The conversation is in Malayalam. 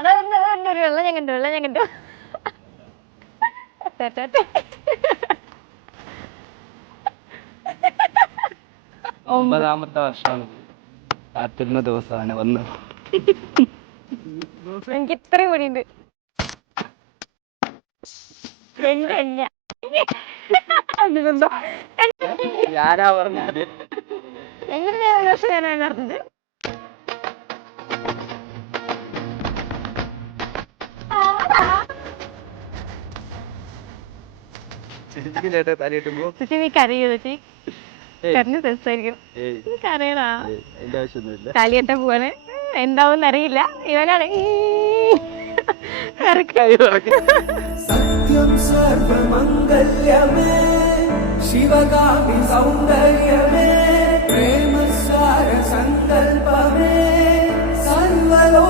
അതാ ഒരു വെള്ളം ഞാൻ കണ്ടു, വെള്ളം ഞാൻ കണ്ടു. ഒമ്പതാമത്തെ വർഷമാണ് കാത്തിരുന്ന ദിവസമാണ് വന്ന്. എനിക്ക് ഇത്രയും കൂടിയുണ്ട്. ഞാനാ പറഞ്ഞത്. ഞാനാണ് പറഞ്ഞത്. ചേച്ചിക്ക് തലയിട്ടുമ്പോ ചേച്ചി നീ കരയോ ചേച്ചി? കരഞ്ഞ ദിവസമായിരിക്കും. നീ കരയടാ. അതിന്റെ ആവശ്യമൊന്നുമില്ല. താലികെട്ടാൻ പോവാണ്, എന്താവും അറിയില്ല. ഇവനാണ് സത്യം സർവമംഗല്യമേ ശിവകാമി സൗന്ദര്യമേ പ്രേമസാര സങ്കൽപ്പമേ സർവലോ